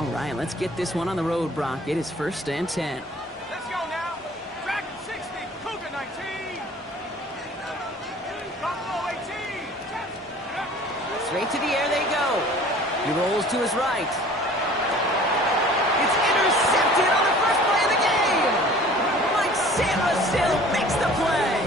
All right, let's get this one on the road, Brock. It is 1st and 10. Let's go now. Dragon 60, Cougar 19. Buffalo 18. Straight to the air they go. He rolls to his right. It's intercepted on the first play of the game. Mike Samuelsson makes the play.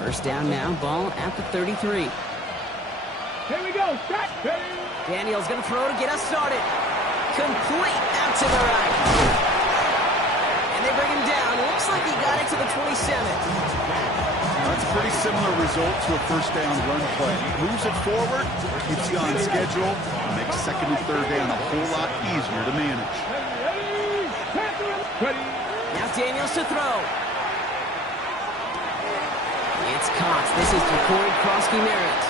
First down now, ball at the 33. Here we go. Start. Daniel's going to throw to get us started. Complete out to the right. And they bring him down. Looks like he got it to the 27. That's a pretty similar result to a first down run play. Moves it forward, keeps you on schedule, makes second and third down a whole lot easier to manage. Now Daniels to throw. It's caught. This is Corey Krosky-Merritt.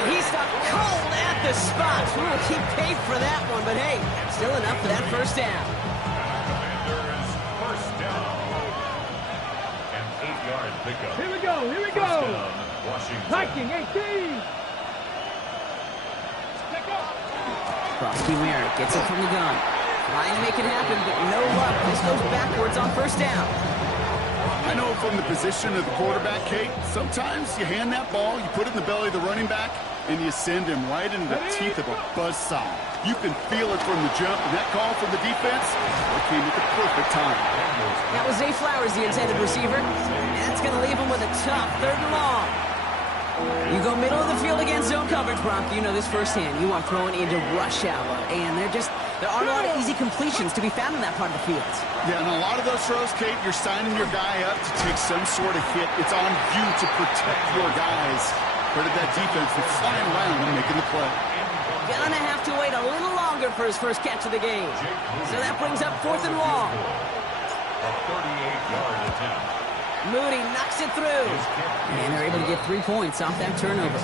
And he stopped cold at the spot. Ooh, he paid for that one, but hey, still enough for that first down. Commanders first down. An 8-yard pickup. Here we go. First down, Washington. Viking 18. Krosky-Merritt gets it from the gun. Trying to make it happen, but no luck. This goes backwards on first down. I know from the position of the quarterback, Kate, sometimes you hand that ball, you put it in the belly of the running back, and you send him right into the teeth of a buzzsaw. You can feel it from the jump, and that call from the defense, it came at the perfect time. That was Zay Flowers, the intended receiver. That's going to leave him with a tough 3rd and long. You go middle of the field against zone coverage, Brock. You know this firsthand. You are throwing into rush hour, and there aren't a lot of easy completions to be found in that part of the field. Yeah, and a lot of those throws, Kate, you're signing your guy up to take some sort of hit. It's on you to protect your guys. Credit that defense that's flying around and making the play. Gonna have to wait a little longer for his first catch of the game. So that brings up 4th and long. A 38-yard attempt. Moody knocks it through. And they're able to get 3 points off that turnover.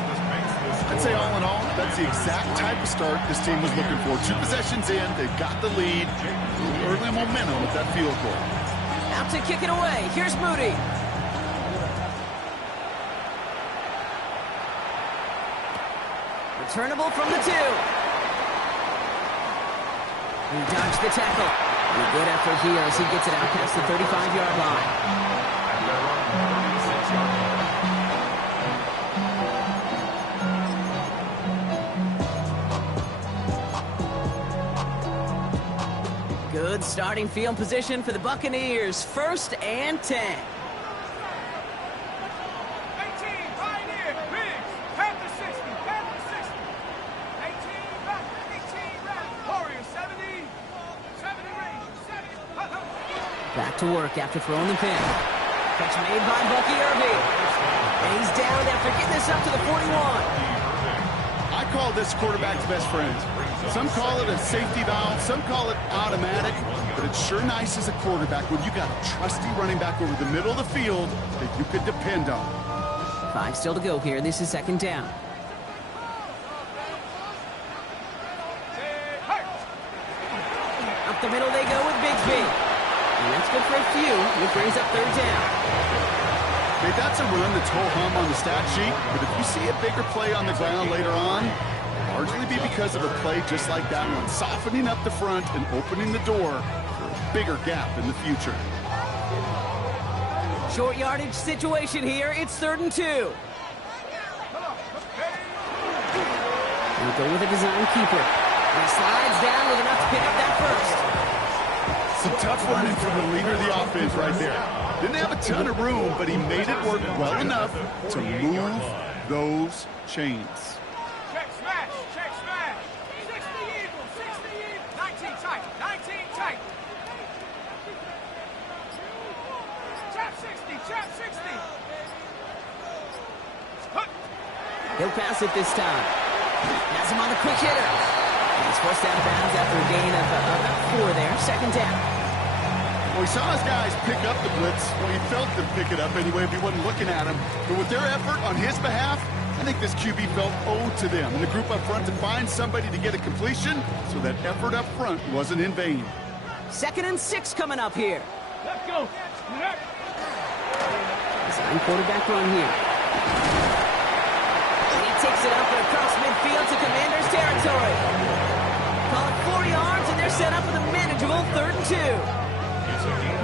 I'd say all in all, that's the exact type of start this team was looking for. 2 possessions in, they've got the lead. Early momentum with that field goal. Out to kick it away. Here's Moody. Returnable from the 2. He dodged the tackle. And a good effort here as he gets it out past the 35-yard line. Good starting field position for the Buccaneers. 1st and 10. 18, Pioneer, Biggs, Panther 60, Panther 60. 18, back, 18, back, Warriors 70, 70 Rangers, 70. Back to work after throwing the pin. Catch made by Bucky Irving. And he's down after getting this up to the 41. I call this quarterback's best friend. Some call it a safety valve, some call it automatic, but it's sure nice as a quarterback when you got a trusty running back over the middle of the field that you could depend on. 5 still to go here. This is 2nd down. Up the middle they go with Bigsby. And that's good for a few. It brings up 3rd down. Hey, that's a run that's ho-hum on the stat sheet, but if you see a bigger play on the ground later on, largely be because of a play just like that one, softening up the front and opening the door for a bigger gap in the future. Short yardage situation here. It's 3rd and 2. We'll go with a design keeper. And he slides down with enough to pick up that first. Some tough running from the leader of the offense right there. Didn't have a ton of room, but he made it work well enough to move those chains. Check smash, 60 Eagles, 19 tight, 19 tight. Trap 60, trap 60. He'll pass it this time. Has him on the quick hitter. And he's forced out of bounds after a gain of about 4 there. 2nd down. Well, he saw his guys pick up the blitz. Well, he felt them pick it up anyway if he wasn't looking at him. But with their effort on his behalf, I think this QB felt owed to them and the group up front to find somebody to get a completion so that effort up front wasn't in vain. 2nd and 6 coming up here. Let's go. Design quarterback run here. And he takes it up and across midfield to Commanders territory. Call it 4 yards, and they're set up with a manageable 3rd and 2.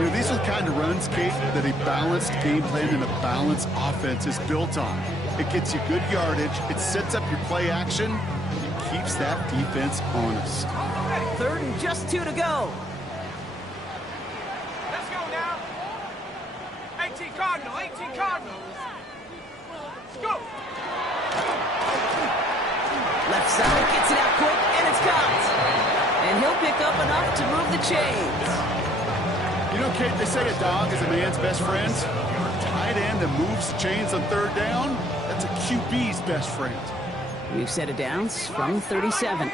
You know, these are the kind of runs, Kate, that a balanced game plan and a balanced offense is built on. It gets you good yardage, it sets up your play action, and it keeps that defense honest. 3rd and just 2 to go. Let's go now. 18 Cardinal, 18 Cardinal. Go. Left side gets it out quick, and it's caught. And he'll pick up enough to move the chains. You know, Kate, they say a dog is a man's best friend. Your tight end that moves the chains on 3rd down, that's a QB's best friend. We've set it down from 37.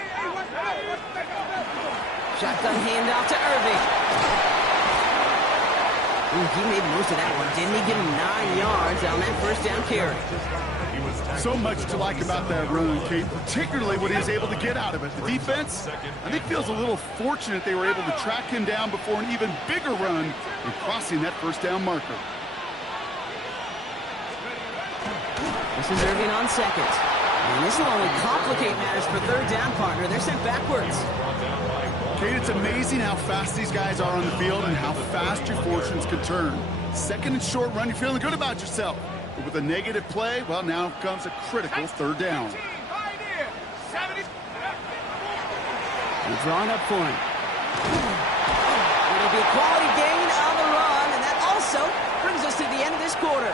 Shotgun handoff to Irving. Ooh, he made most of that one, didn't he? Give him 9 yards on that 1st down carry. So much to like about that run, Kate, particularly what he was able to get out of it. The defense, I think, feels a little fortunate they were able to track him down before an even bigger run and crossing that 1st down marker. This is Irving on 2nd. And this will only complicate matters for 3rd down, partner. They're sent backwards. Kate, it's amazing how fast these guys are on the field and how fast your fortunes can turn. 2nd and short run, you're feeling good about yourself. But with a negative play, well, now comes a critical 3rd down. He's drawn up for him. It'll be a quality gain on the run, and that also brings us to the end of this quarter.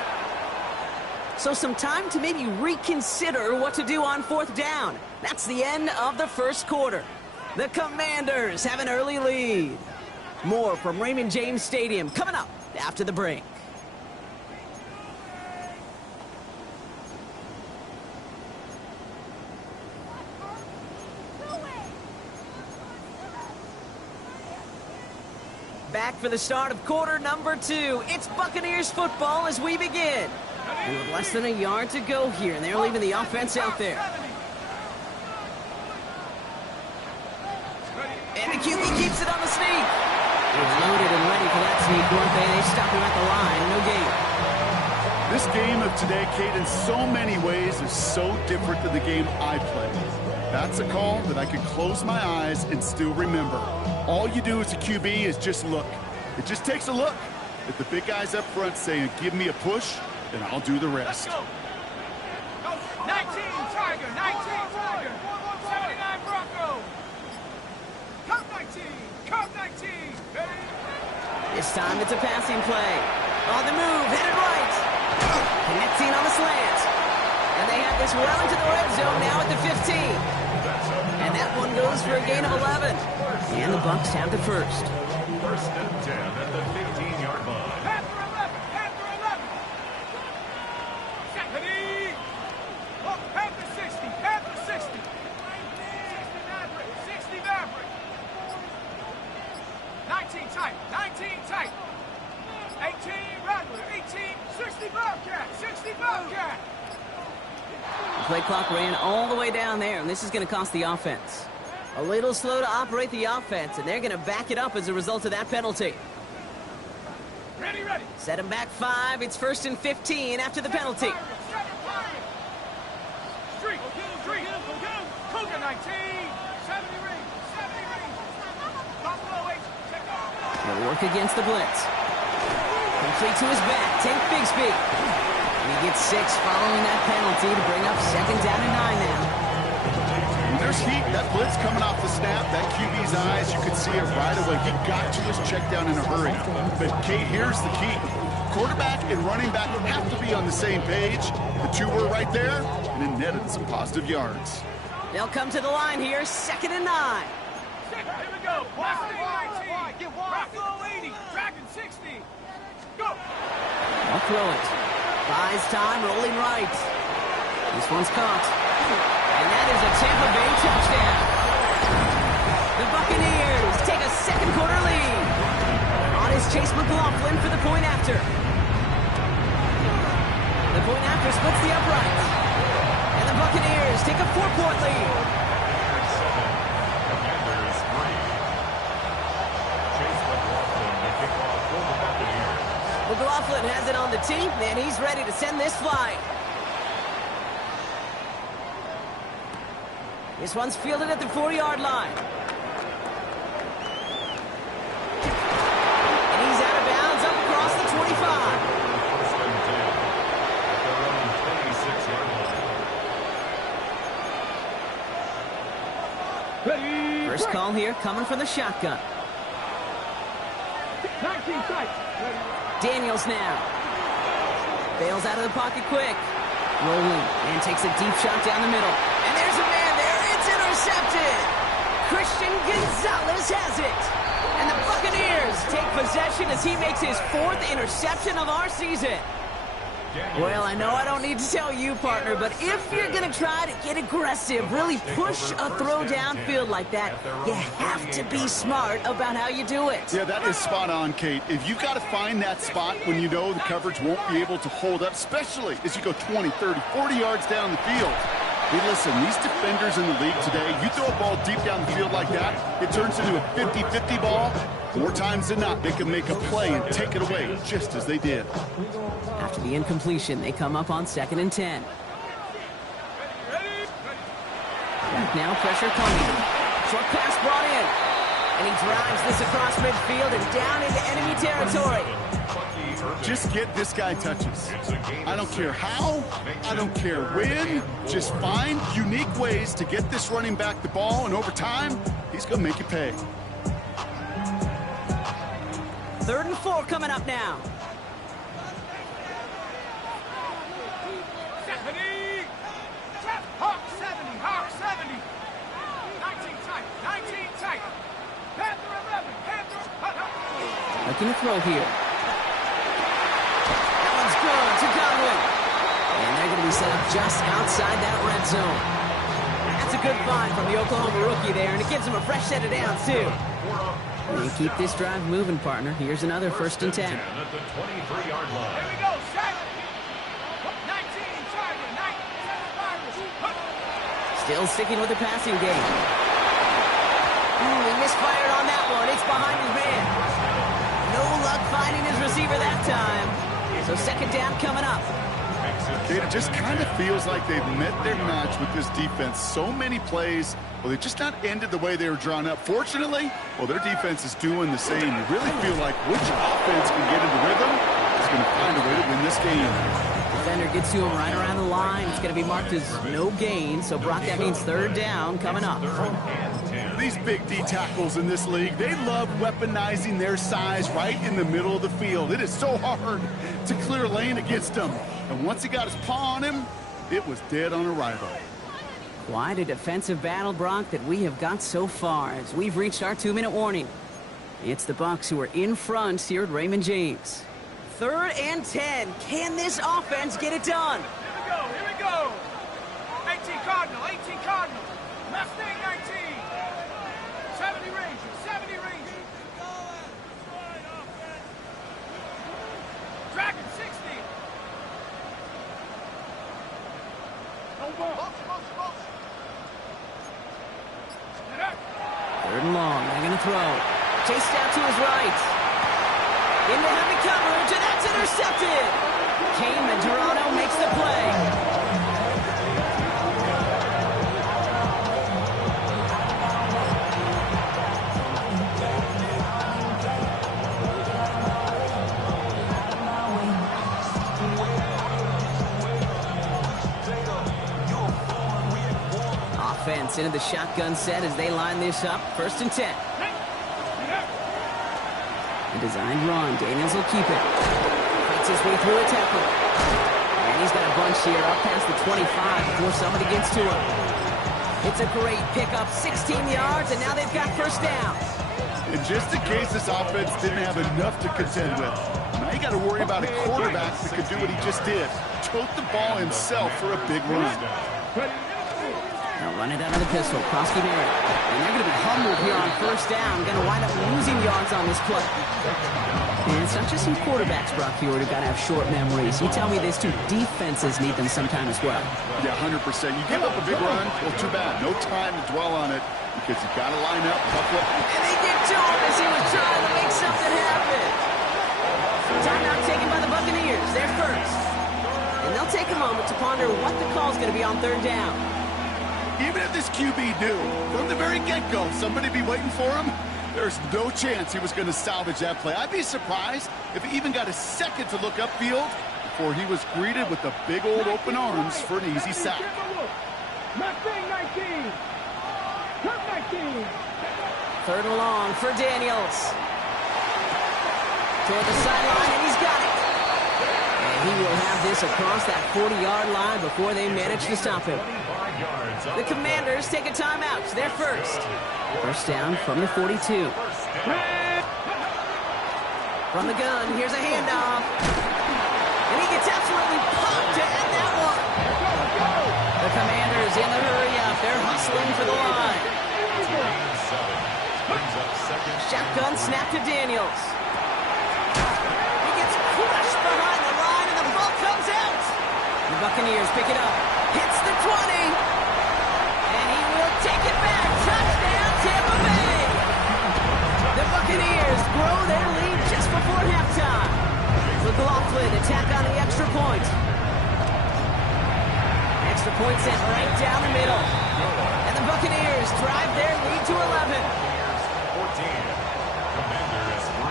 So some time to maybe reconsider what to do on 4th down. That's the end of the 1st quarter. The Commanders have an early lead. More from Raymond James Stadium coming up after the break. Back for the start of quarter number 2. It's Buccaneers football as we begin. And with less than a yard to go here, and they're leaving the offense out there. And the QB keeps it on the sneak. They're loaded and ready for that sneak, weren't they? They stop him at the line. No gain. This game of today, Kate, in so many ways is so different than the game I played. That's a call that I can close my eyes and still remember. All you do as a QB is just look. It just takes a look. If the big guys up front saying, give me a push, then I'll do the rest. 19 Tiger, 19 Tiger, 79 Bronco. Count 19, count 19. This time it's a passing play. On the move, headed right. Connecting on the slant. And they have this well into the red zone now at the 15. And that one goes for a gain of 11. And the Bucs have the 1st. 1st and 10 at the 15-yard line. Panther 11, Panther 11. Ready? Look, Panther 60, Panther 60. 60 Maverick, 60 Maverick. 19 tight, 19 tight. 18 Rattler, 18, 60 Bobcat, 60 Bobcat. The play clock ran all the way down there, and this is going to cost the offense. A little slow to operate the offense, and they're going to back it up as a result of that penalty. Ready, ready. Set him back 5. It's 1st and 15 after the penalty. Street, Cougar 19, 70 rings, 70 rings. Buffalo H, check off. He'll work against the blitz. Complete to his back. Tank Bigsby. And he gets 6 following that penalty to bring up 2nd down and 9 now. There's heat. That blitz coming off the snap, that QB's eyes, you could see it right away. He got to his check down in a hurry. But, Kate, here's the key. Quarterback and running back have to be on the same page. The two were right there, and it netted some positive yards. They'll come to the line here, 2nd and 9. Here we go. Buffalo 19, get Buffalo 80, Dragon 60. Go. I'll throw it. Buys time, rolling right. This one's caught. And that is a Tampa Bay touchdown. The Buccaneers take a 2nd quarter lead. On is Chase McLaughlin for the point after. The point after splits the uprights. Buccaneers take a 4-point lead. Commanders 3. Chase McLaughlin to kick off for the Buccaneers. McLaughlin has it on the tee, and he's ready to send this flying. This one's fielded at the 4-yard line. And he's out of bounds up across the 25. First and 10 at their own 26-yard line. Ready. First call here coming from the shotgun. 19 sight. Daniels now. Bails out of the pocket quick. Rolling and takes a deep shot down the middle. And there's a man there. It's intercepted. Christian Gonzalez has it. And the Buccaneers take possession as he makes his 4th interception of our season. Well, I know I don't need to tell you, partner, but if you're going to try to get aggressive, really push a throw downfield like that, you have to be smart about how you do it. Yeah, that is spot on, Kate. If you've got to find that spot when you know the coverage won't be able to hold up, especially as you go 20, 30, 40 yards down the field. Hey, listen, these defenders in the league today, you throw a ball deep down the field like that, it turns into a 50-50 ball. More times than not, they can make a play and take it away, just as they did. After the incompletion, they come up on 2nd and 10. Now pressure coming. Short pass brought in. And he drives this across midfield and down into enemy territory. Just get this guy touches. I don't care how, I don't care when. Just find unique ways to get this running back the ball, and over time, he's going to make you pay. 3rd and 4 coming up now. Hawk 70. Hawk 70. 19 tight. 19 tight. Panther 11. Panther. Looking to throw here. That one's good to Godwin. And they're going to be set up just outside that red zone. That's a good find from the Oklahoma rookie there, and it gives him a fresh set of downs, too. You keep this drive moving, partner. Here's another 1st and 10. At the 23-yard line. Here we go. Sack. 19. Tiger. 19. Still sticking with the passing game. Ooh, he misfired on that one. It's behind his man. No luck finding his receiver that time. So 2nd down coming up. It just kind of feels like they've met their match with this defense. So many plays, well, they just not ended the way they were drawn up. Fortunately, well, their defense is doing the same. You really feel like which offense can get into rhythm is going to find a way to win this game. Defender gets to him right around the line. It's going to be marked as no gain. So, Brock, that means 3rd down coming up. These big D tackles in this league, they love weaponizing their size right in the middle of the field. It is so hard to clear lane against them. And once he got his paw on him, it was dead on arrival. Quite a defensive battle, Brock, that we have got so far as we've reached our 2-minute warning. It's the Bucs who are in front here at Raymond James. 3rd and 10. Can this offense get it done? Here we go. 18 Cardinal. 18 Cardinal. Mustang 19. 70 Ranger. 70 Ranger. Dragon 60. No ball. 3rd and long. They're going to throw. Chased out to his right. Into heavy coverage, and that's intercepted. Kane Medrano makes the play. Offense into the shotgun set as they line this up. 1st and 10. A designed run. Daniels will keep it. Fights his way through a tackle. And he's got a bunch here up past the 25 before somebody gets to him. It's a great pickup. 16 yards, and now they've got 1st down. And just in case this offense didn't have enough to contend with, now you got to worry about a quarterback that could do what he just did. Tote the ball himself for a big run. Now Run it out of the pistol. Krosky Merritt. And they're going to be humbled here on first down. Going to wind up losing yards on this play. And it's not just some quarterbacks, Brock Huard, who got to have short memories. You tell me this too. Defenses need them sometime as well. Yeah, 100%. You give up a big run, well, too bad. No time to dwell on it because you got to line up. And they get to him as he was trying to make something happen. Timeout taken by the Buccaneers. They're first. And they'll take a moment to ponder what the call is going to be on third down. Even if this QB knew from the very get-go somebody be waiting for him, there's no chance he was going to salvage that play. I'd be surprised if he even got a second to look upfield before he was greeted with the big old open arms for an easy sack. Mustang 19. Turn 19. Third and long for Daniels. Toward the sideline, and he's got it. And he will have this across that 40-yard line before they manage to stop him. The Commanders take a timeout. They're first. First down from the 42. From the gun, here's a handoff. And he gets absolutely pumped to end that one. The Commanders in the hurry-up. They're hustling for the line. Shotgun snap to Daniels. He gets crushed behind the line, and the ball comes out. The Buccaneers pick it up. Hits the 20. And he will take it back. Touchdown, Tampa Bay. The Buccaneers grow their lead just before halftime. McLaughlin attack on the extra point. Extra point sent right down the middle. And the Buccaneers drive their lead to 11. 14. Commanders 3.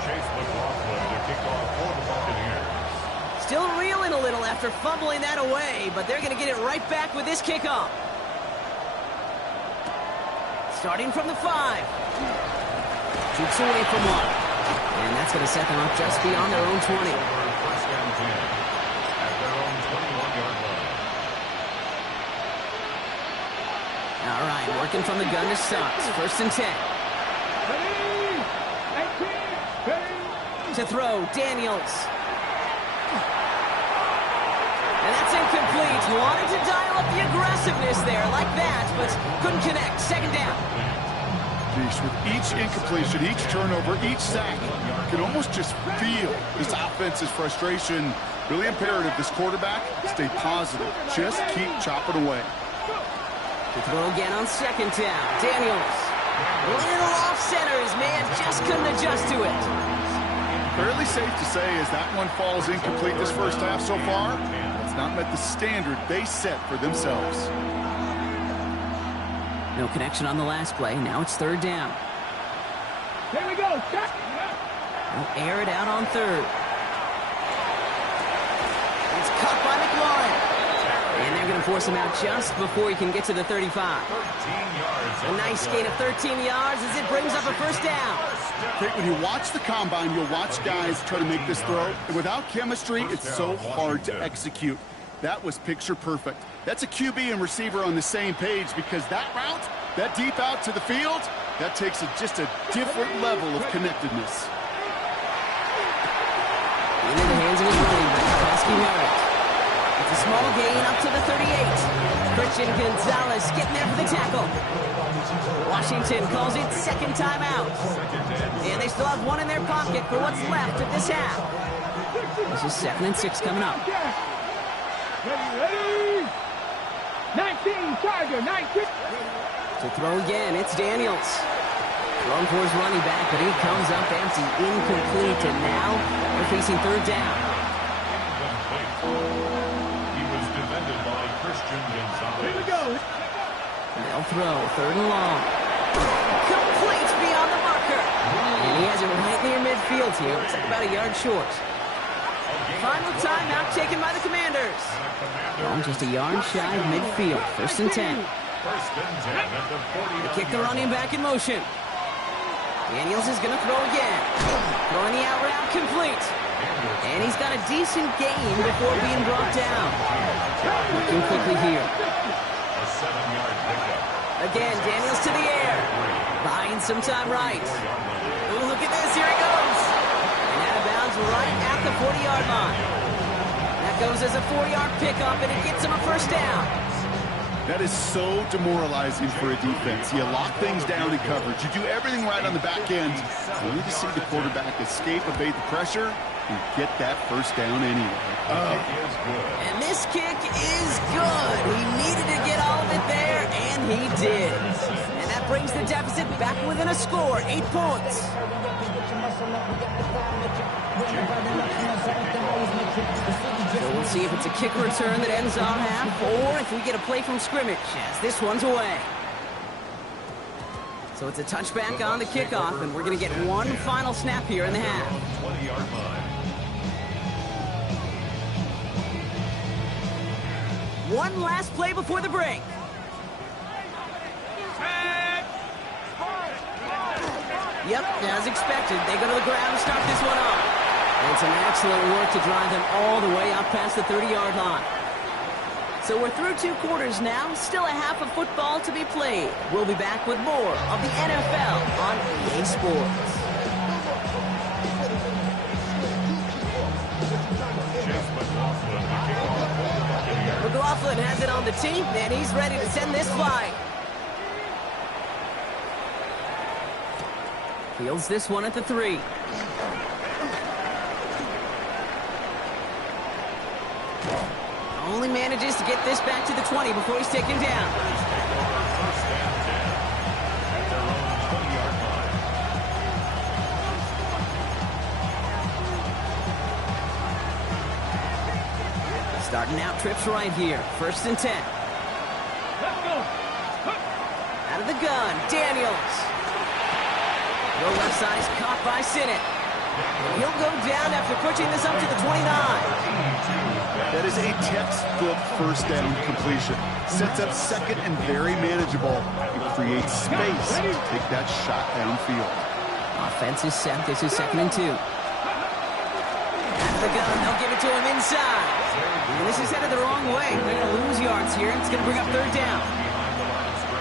Chase McLaughlin to kick off for the Buccaneers. Still reeling a little after fumbling that away, but they're going to get it right back with this kickoff. Starting from the 5. Shoots away from one. And that's going to set them up just beyond their own 20. First down 10 at their own 21-yard line. All right, working from the gun to Suggs. First and 10. To throw, Daniels. And that's incomplete. Wanted to dial up the aggressiveness there like that, but couldn't connect. Second down. Jeez, with each incompletion, each turnover, each sack, you can almost just feel this offense's frustration. Really imperative, this quarterback, stay positive. Just keep chopping away. To throw again on second down. Daniels. A little off center. His man just couldn't adjust to it. Fairly safe to say as that one falls incomplete this first half so far, it's not met the standard they set for themselves. No connection on the last play. Now it's third down. Here we go. They'll air it out on third. It's caught by McLaurin. And they're going to force him out just before he can get to the 35. 13 yards. A nice gain of 13 yards as it brings up a first down. Okay, when you watch the combine, you'll watch guys try to make this throw. And without chemistry, it's so hard to execute. That was picture perfect. That's a QB and receiver on the same page because that route, that deep out to the field, that takes just a different level of connectedness. Into the hands of his running back, Krosky Merritt. It's a small gain up to the 38. Christian Gonzalez getting there for the tackle. Washington calls it second timeout. And they still have one in their pocket for what's left of this half. This is 2nd and 6 coming up. Ready. 19, Tiger, 19. To throw again, it's Daniels. Throwing for his running back, but he comes up empty, incomplete, and now they're facing third down. He was defended by Christian Gonzalez. Here we go. They'll throw, third and long. Complete beyond the marker. And he has it right near midfield here. Looks like about a yard short. Final timeout taken by the Commanders. Well, just a yard shy of midfield. First and 10. First and 10 at the 40. They kick the running back in motion. Daniels is going to throw again. Throwing the out route complete. And he's got a decent gain before being brought down. Looking quickly here. A 7-yard pickup. Again, Daniels to the air. Buying some time right. Ooh, look at this. Here he goes. And out of bounds right at the 40-yard line. That goes as a 4-yard pickup, and it gets him a first down. That is so demoralizing for a defense. You lock things down in coverage. You do everything right on the back end. You need to see the quarterback escape, evade the pressure, and get that first down anyway. And this kick is good. He needed to get all of it there, and he did. And that brings the deficit back within a score, 8 points. So we'll see if it's a kick return that ends our half, or if we get a play from scrimmage, as this one's away. So it's a touchback on the kickoff, and we're going to get one final snap here in the half. 20-yard line. One last play before the break. Yep, as expected, they go to the ground to start this one off. And it's an excellent work to drive them all the way up past the 30-yard line. So we're through 2 quarters now, still a half of football to be played. We'll be back with more of the NFL on EA Sports. McLaughlin has it on the tee, and he's ready to send this flight. Fields this one at the 3. Only manages to get this back to the 20 before he's taken down. First down, 10 at their own 20-yard line. Starting out trips right here. 1st and 10. Out of the gun, Daniels. The left side is caught by Sinnott. He'll go down after pushing this up to the 29. That is a textbook first down completion. Sets up second and very manageable. It creates space to take that shot downfield. Offense is set. This is 2nd and 2. Out of the gun, they'll give it to him inside. And this is headed the wrong way. They're going to lose yards here. It's going to bring up 3rd down.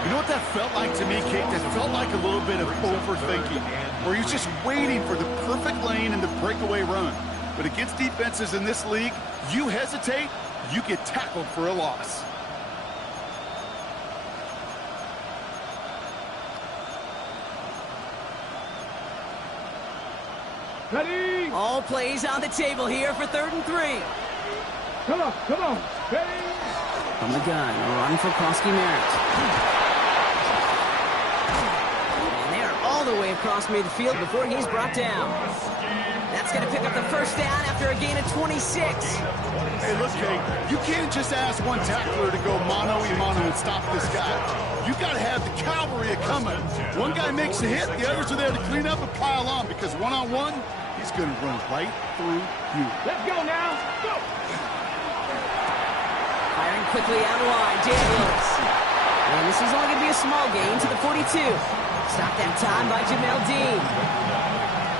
You know what that felt like to me, Kate? That felt like a little bit of overthinking, where he's just waiting for the perfect lane and the breakaway run. But against defenses in this league, you hesitate, you get tackled for a loss. Ready? All plays on the table here for 3rd and 3. Come on, come on. Ready? From the gun, a run for Krosky Merritt. And they're all the way across midfield before he's brought down. That's going to pick up the first down after a gain of 26. Hey, look, Kate, you can't just ask one tackler to go mano-a-mano and stop this guy. You got to have the cavalry coming. One guy makes a hit, the others are there to clean up and pile on, because one-on-one, he's going to run right through you. Let's go now. Go. Firing quickly out wide, Daniels. And this is only going to be a small gain to the 42. Stopped that time by Jamel Dean.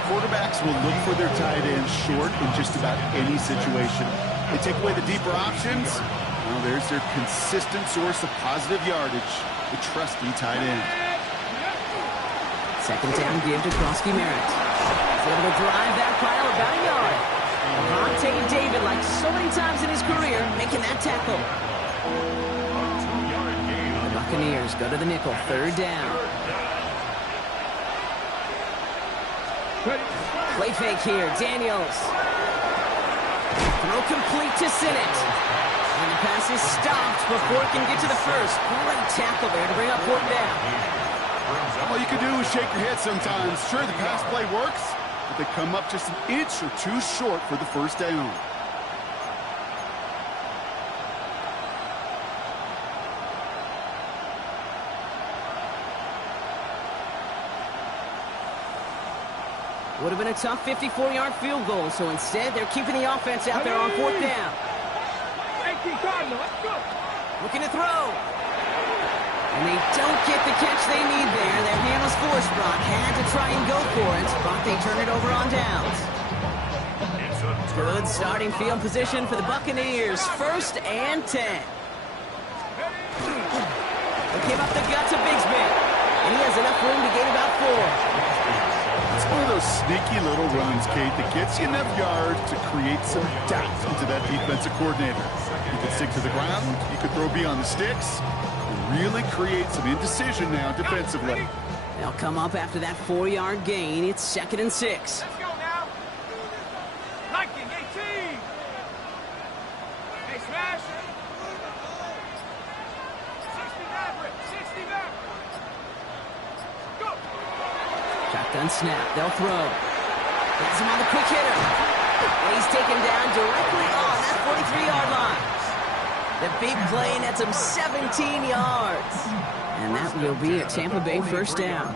Quarterbacks will look for their tight end short in just about any situation. They take away the deeper options. Well, there's their consistent source of positive yardage, the trusty tight end. 2nd down give to Krosky Merritt. He's able to drive that pile about a yard. Avonte David, like so many times in his career, making that tackle. The Buccaneers go to the nickel, 3rd down. Play fake here, Daniels. Throw complete to Sinnott. And the pass is stopped before it can get to the first. Great tackle there to bring up 4th down. All you can do is shake your head sometimes. Sure, the pass play works, but they come up just an inch or 2 short for the first down. Would have been a tough 54-yard field goal, so instead they're keeping the offense out there on 4th down. 18 Cardinal, let's go. Looking to throw. And they don't get the catch they need there. Their hand was forced. Brock had to try and go for it, but they turn it over on downs. Good starting field position for the Buccaneers. 1st and 10. They give up the gut to Bigsby, and he has enough room to gain about 4. It's one of those sneaky little runs, Kate, that gets you enough yards to create some doubt into that defensive coordinator. You could stick to the ground, you could throw beyond the sticks, and really create some indecision now defensively. They'll come up after that 4-yard gain. It's 2nd and 6. Let's go now. Liking 18. Hey, smash. 60 Maverick. 60 Maverick. Go. Shotgun snap. They'll throw. Gets him on the quick hitter. And he's taken down directly on that 43-yard line. The big play nets him 17 yards. And that will be a Tampa Bay first down.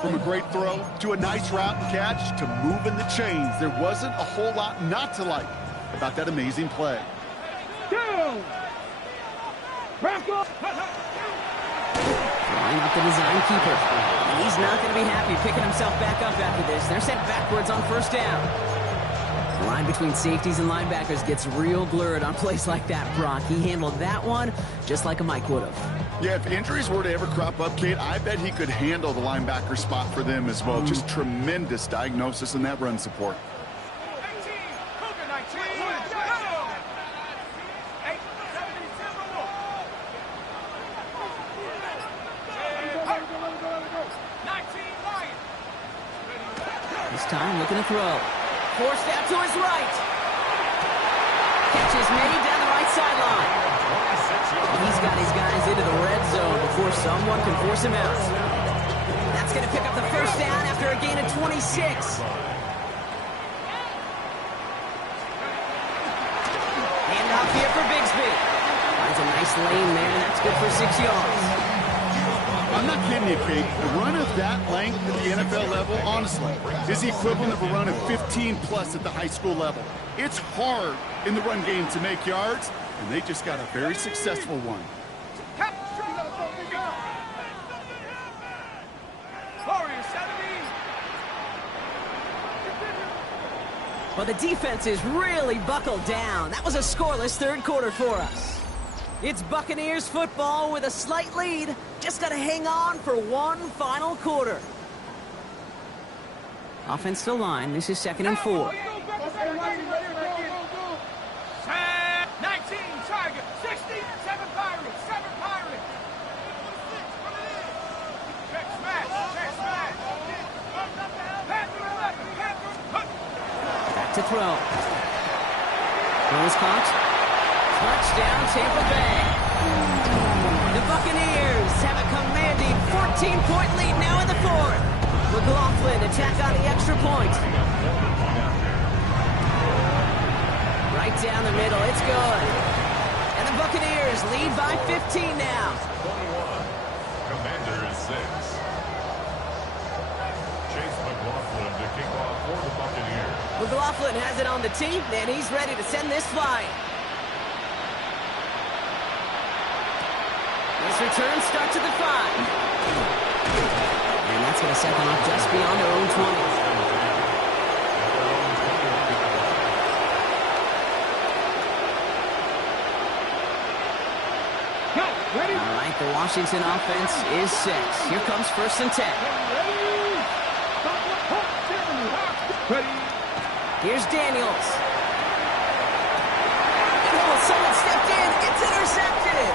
From a great throw to a nice route and catch to moving the chains, there wasn't a whole lot not to like about that amazing play. Down. Line up the design keeper. And he's not going to be happy picking himself back up after this. They're sent backwards on first down. The line between safeties and linebackers gets real blurred on plays like that, Brock. He handled that one just like a Mike would have. Yeah, if injuries were to ever crop up, Kate, I bet he could handle the linebacker spot for them as well. Just tremendous diagnosis in that run support. 18. Cougar 19. Go. 8, 19 Lions. This time looking to throw. Forced out to his right. Catch is made down the right sideline. He's got his guys into the red zone before someone can force him out. That's going to pick up the first down after a gain of 26. Hand off here for Bigsby. Finds a nice lane there, and that's good for 6 yards. I'm not kidding you, Kate. A run of that length at the NFL level, honestly, is the equivalent of a run of 15-plus at the high school level. It's hard in the run game to make yards, and they just got a very successful one. Warriors 70. Well, the defense is really buckled down. That was a scoreless third quarter for us. It's Buccaneers football with a slight lead. Just got to hang on for one final quarter. Offense to line. This is 2nd and 4. 19 Tiger. 60. 7 Pirates. 7 Pirates. Check smash. Check smash. Panther 11. Panther. Back to throw. Throw is caught. Touchdown, Tampa Bay. The Buccaneers have a commanding 14-point lead now in the 4th. McLaughlin attack on the extra point. Right down the middle, it's good. And the Buccaneers lead by 15 now. 21. Commanders 6. Chase McLaughlin to kick off for the Buccaneers. McLaughlin has it on the tee, and he's ready to send this flying. This return starts at the 5. And that's going to set them up just beyond their own 20. All right, the Washington offense is set. Here comes 1st and 10. Here's Daniels. Oh, someone stepped in. It's intercepted.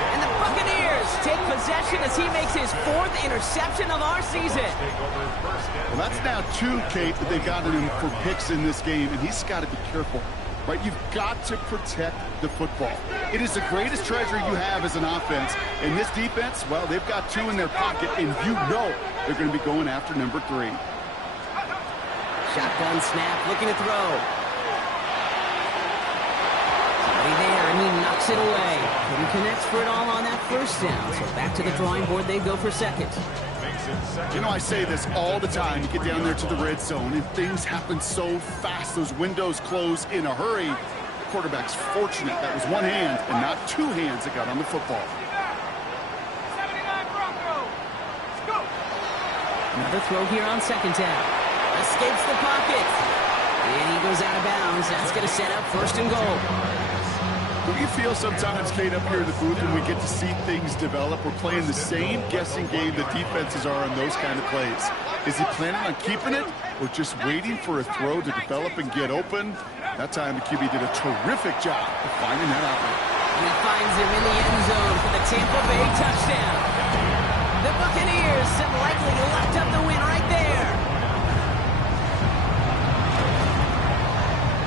And the Buccaneers take possession as he makes his 4th interception of our season. Well, that's now 2, Kate, that they've gotten him for picks in this game, and he's got to be careful. Right? You've got to protect the football. It is the greatest treasure you have as an offense. And this defense, well, they've got 2 in their pocket, and you know they're going to be going after number 3. Shotgun snap, looking to throw. Somebody there, and he knocks it away. Couldn't connect for it all on that first down. So back to the drawing board they go for 2nd. You know, I say this all the time. You get down there to the red zone, and things happen so fast. Those windows close in a hurry. The quarterback's fortunate that was 1 hand and not 2 hands that got on the football. 79 Broncos. Let's go. Another throw here on 2nd down. Escapes the pocket. And he goes out of bounds. That's going to set up 1st and goal. Do you feel sometimes, Kate, up here in the booth when we get to see things develop? We're playing the same guessing game the defenses are on those kind of plays. Is he planning on keeping it or just waiting for a throw to develop and get open? That time the QB did a terrific job of finding that outlet. And he finds him in the end zone for the Tampa Bay touchdown. The Buccaneers have likely locked up the win right there.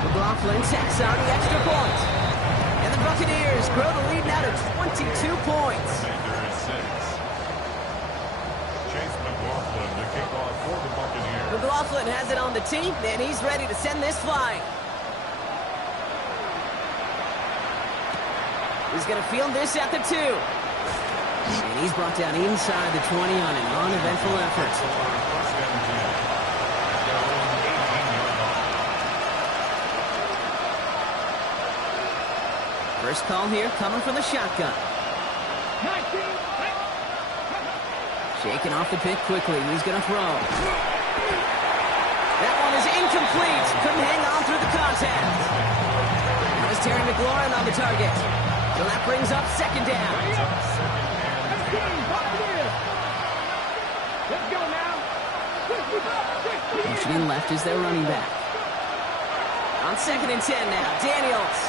McLaughlin tacks on the extra point. And the Buccaneers grow the lead now to 22 points. Chase McLaughlin, the kickoff for the Buccaneers. McLaughlin has it on the tee, and he's ready to send this flying. He's going to field this at the 2. And he's brought down inside the 20 on an uneventful effort. First and 10. Their own 18-yard line. First call here coming from the shotgun. Shaking off the pick quickly. He's going to throw. That one is incomplete. Couldn't hang on through the contact. That was Terry McLaurin on the target. So that brings up second down. Let's go now. Motioning left is their running back. On second and 10 now, Daniels.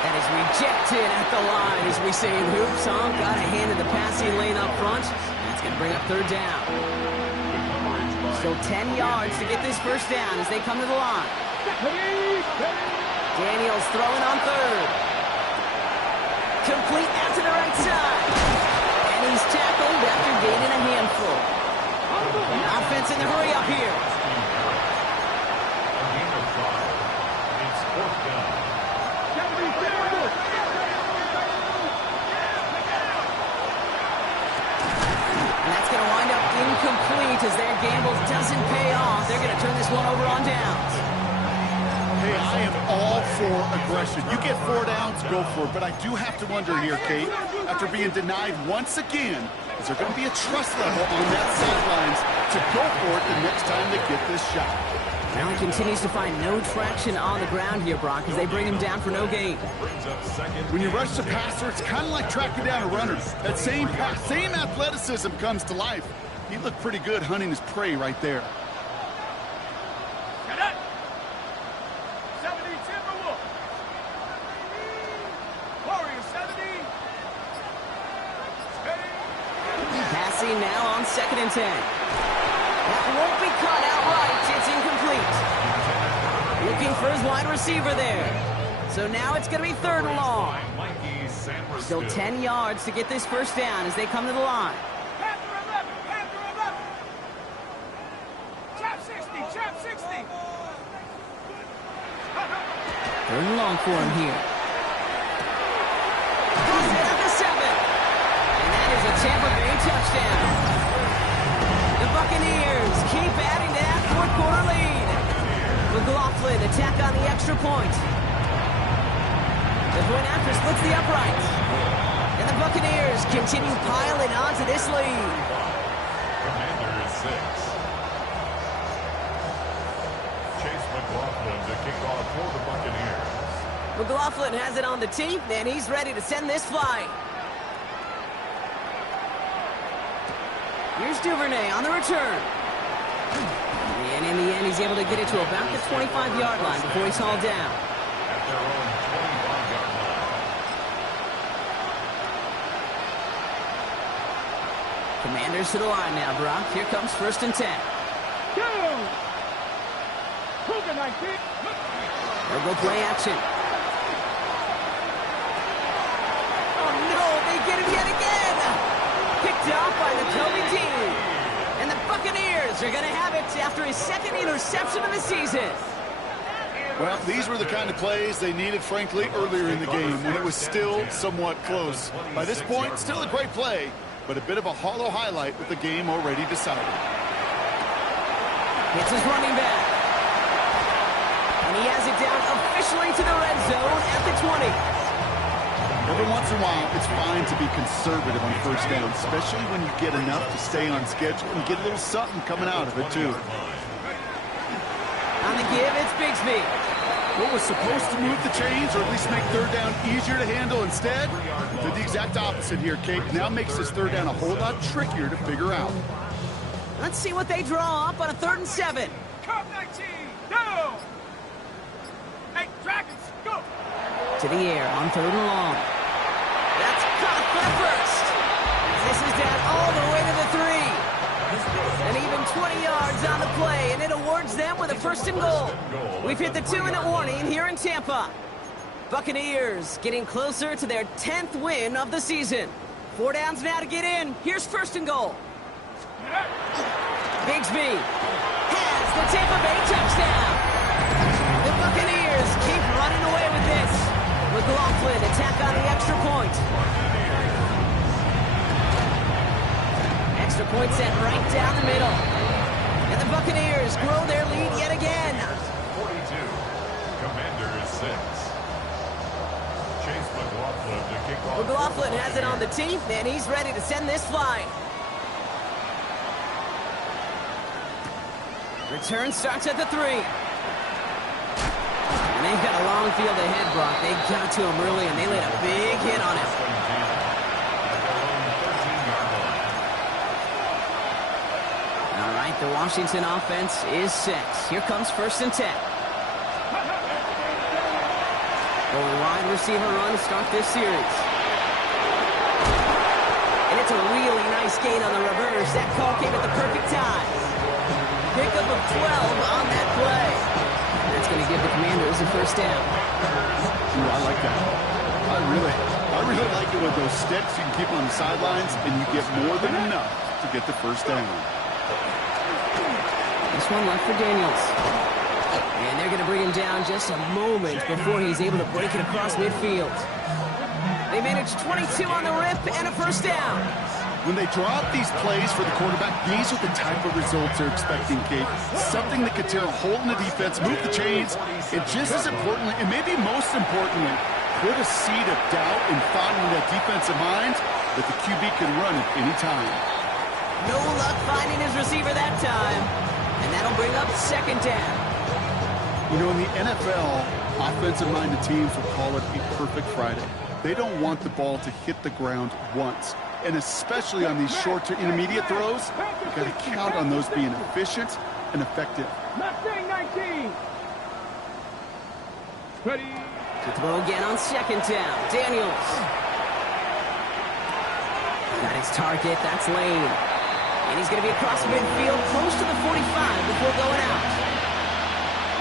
That is rejected at the line, as we say in hoops. Got a hand in the passing lane up front. That's going to bring up third down. Still 10 yards to get this first down as they come to the line. Daniels throwing on third. Complete out to the right side. And he's tackled after gaining a handful. Offense in the hurry up here. A gain of 5. It's fourth down. And that's going to wind up incomplete as their gamble doesn't pay off. They're going to turn this one over on downs. Hey, I am all for aggression. You get 4 downs, go for it. But I do have to wonder here, Kate, after being denied once again, is there going to be a trust level on that sidelines to go for it the next time they get this shot? Now he continues to find no traction on the ground here, Brock, as they bring him down for no gain. Brings up second. When you rush the passer, it's kind of like tracking down a runner. That same athleticism comes to life. He looked pretty good hunting his prey right there. Passing now on second and 10. That won't be caught outright. It's incomplete. Looking for his wide receiver there. So now it's going to be third and long. Still 10 yards to get this first down as they come to the line. Panther 11. Chop 60. Third and long for him here. Goes in at the 7. And that is a Tampa Bay touchdown. The Buccaneers keep adding to that fourth quarter lead. McLaughlin attack on the extra point. The point after splits the uprights. And the Buccaneers continue piling on to this lead. Commander is 6. Chase McLaughlin to kick off for the Buccaneers. McLaughlin has it on the tee, and he's ready to send this flying. Here's Duvernay on the return. And in the end, he's able to get it to about the 25-yard line before he's hauled down. At their own 25-yard line. Commanders to the line now, Brock. Here comes first and 10. Go! Cougar 19. They'll go play action. Oh, no, they get him yet again. Picked off by the Kobe team. And the Buccaneers are going to have it after his second interception of the season. Well, these were the kind of plays they needed, frankly, earlier in the game when it was still somewhat close. By this point, still a great play, but a bit of a hollow highlight with the game already decided. It's his running back. And he has it down officially to the red zone at the 20. Every once in a while, it's fine to be conservative on first down, especially when you get enough to stay on schedule and get a little something coming out of it, too. On the give, it's Bigsby. What was supposed to move the chains, or at least make third down easier to handle, instead did the exact opposite here, Kate. Now makes this third down a whole lot trickier to figure out. Let's see what they draw up on a 3rd and 7. Come 19. No. Hey, Dragons, go. To the air on 3rd and long. That's caught for the first. This is down all the way to the 3. And even 20 yards on the play, and it awards them with a 1st and goal. We've hit the 2-minute warning here in Tampa. Buccaneers getting closer to their 10th win of the season. 4 downs now to get in. Here's 1st and goal. Bigsby has the Tampa Bay touchdown. The Buccaneers keep running away with this. McLaughlin attack on the extra point. Extra point set right down the middle. And the Buccaneers grow their lead yet again. 42. Commanders 6. Chase McLaughlin to kick off. McLaughlin has it on the tee, and he's ready to send this flying. Return starts at the 3. And they've got a long field ahead, Brock. They got to him early, and they laid a big hit on him. All right, the Washington offense is set. Here comes 1st and 10. Going wide receiver run to start this series. And it's a really nice gain on the reverse. That call came at the perfect time. Pickup of 12 on that play. That's going to give the Commanders a 1st down. Ooh, I like that. I really like it with those steps you can keep on the sidelines, and you get more than enough to get the 1st down. This one left for Daniels. And they're going to bring him down just a moment before he's able to break it across midfield. They managed 22 on the rip and a 1st down. When they draw up these plays for the quarterback, these are the type of results they're expecting, Kate. Something that could tear a hole in the defense, move the chains, and just as importantly, and maybe most importantly, put a seed of doubt and thought into that defensive mind that the QB can run at any time. No luck finding his receiver that time. And that'll bring up 2nd down. You know, in the NFL, offensive-minded teams will call it a perfect Friday. They don't want the ball to hit the ground once. And especially on these short to intermediate throws, you've got to count on those being efficient and effective. Mustang 19. Ready. To throw again on 2nd down. Daniels. Got his target. That's Lane. And he's going to be across midfield, close to the 45 before going out.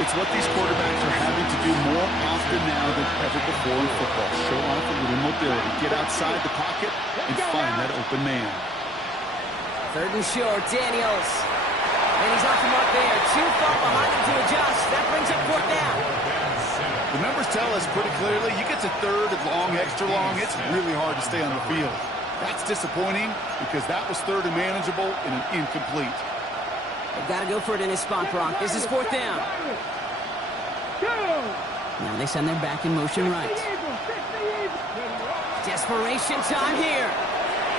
It's what these quarterbacks are having to do more often now than ever before in football. Show off a little mobility. Get outside the pocket and find that open man. 3rd and short, Daniels. And he's off the mark there. Too far behind him to adjust. That brings up 4th down. The numbers tell us pretty clearly, you get to 3rd and long, extra long, it's really hard to stay on the field. That's disappointing because that was 3rd and manageable and an incomplete. They've got to go for it in his spot, Brock. This is 4th down. Now they send their back in motion right. Desperation time here.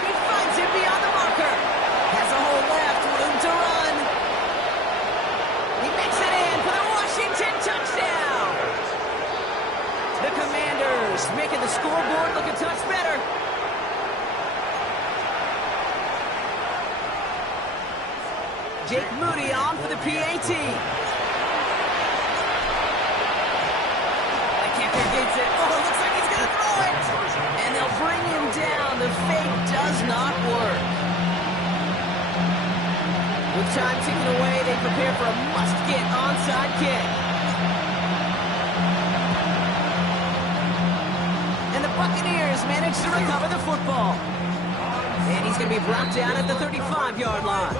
He finds it beyond the marker. Has a hole left, room to run. He makes it in for the Washington touchdown. The Commanders making the scoreboard look a touch better. Jake Moody on for the PAT. Kicker gets it. Oh, looks like he's going to throw it. And they'll bring him down. The fake does not work. With time ticking away, they prepare for a must-get onside kick. And the Buccaneers manage to recover the football. And he's going to be brought down at the 35-yard line.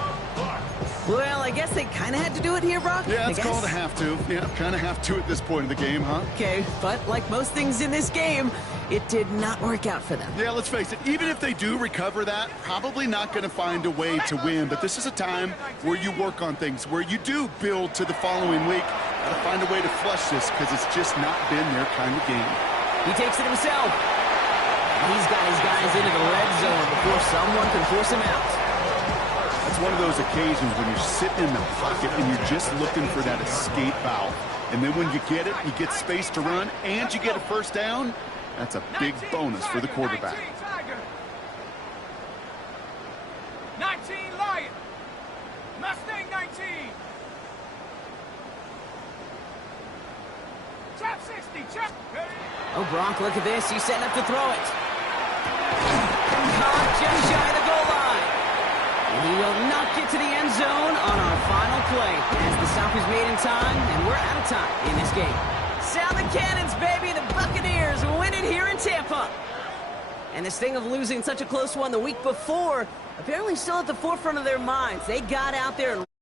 Well, I guess they kind of had to do it here, Brock. Yeah, it's called a have to. Yeah, kind of have to at this point in the game, huh? Okay, but like most things in this game, it did not work out for them. Yeah, let's face it, even if they do recover that, probably not going to find a way to win. But this is a time where you work on things, where you do build to the following week. Got to find a way to flush this because it's just not been their kind of game. He takes it himself. He's got his guys into the red zone before someone can force him out. It's one of those occasions when you're sitting in the pocket and you're just looking for that escape valve. And then when you get it, you get space to run, and you get a first down, that's a big bonus for the quarterback. 19 Lion. Mustang 19. Chap 60. Chap. Oh, Gronk, look at this. He's setting up to throw it. Caught just shy of the goal line. And he will not get to the end zone on our final play as the stop is made in time, and we're out of time in this game. Sound the cannons, baby. The Buccaneers win it here in Tampa. And this thing of losing such a close one the week before, apparently still at the forefront of their minds. They got out there and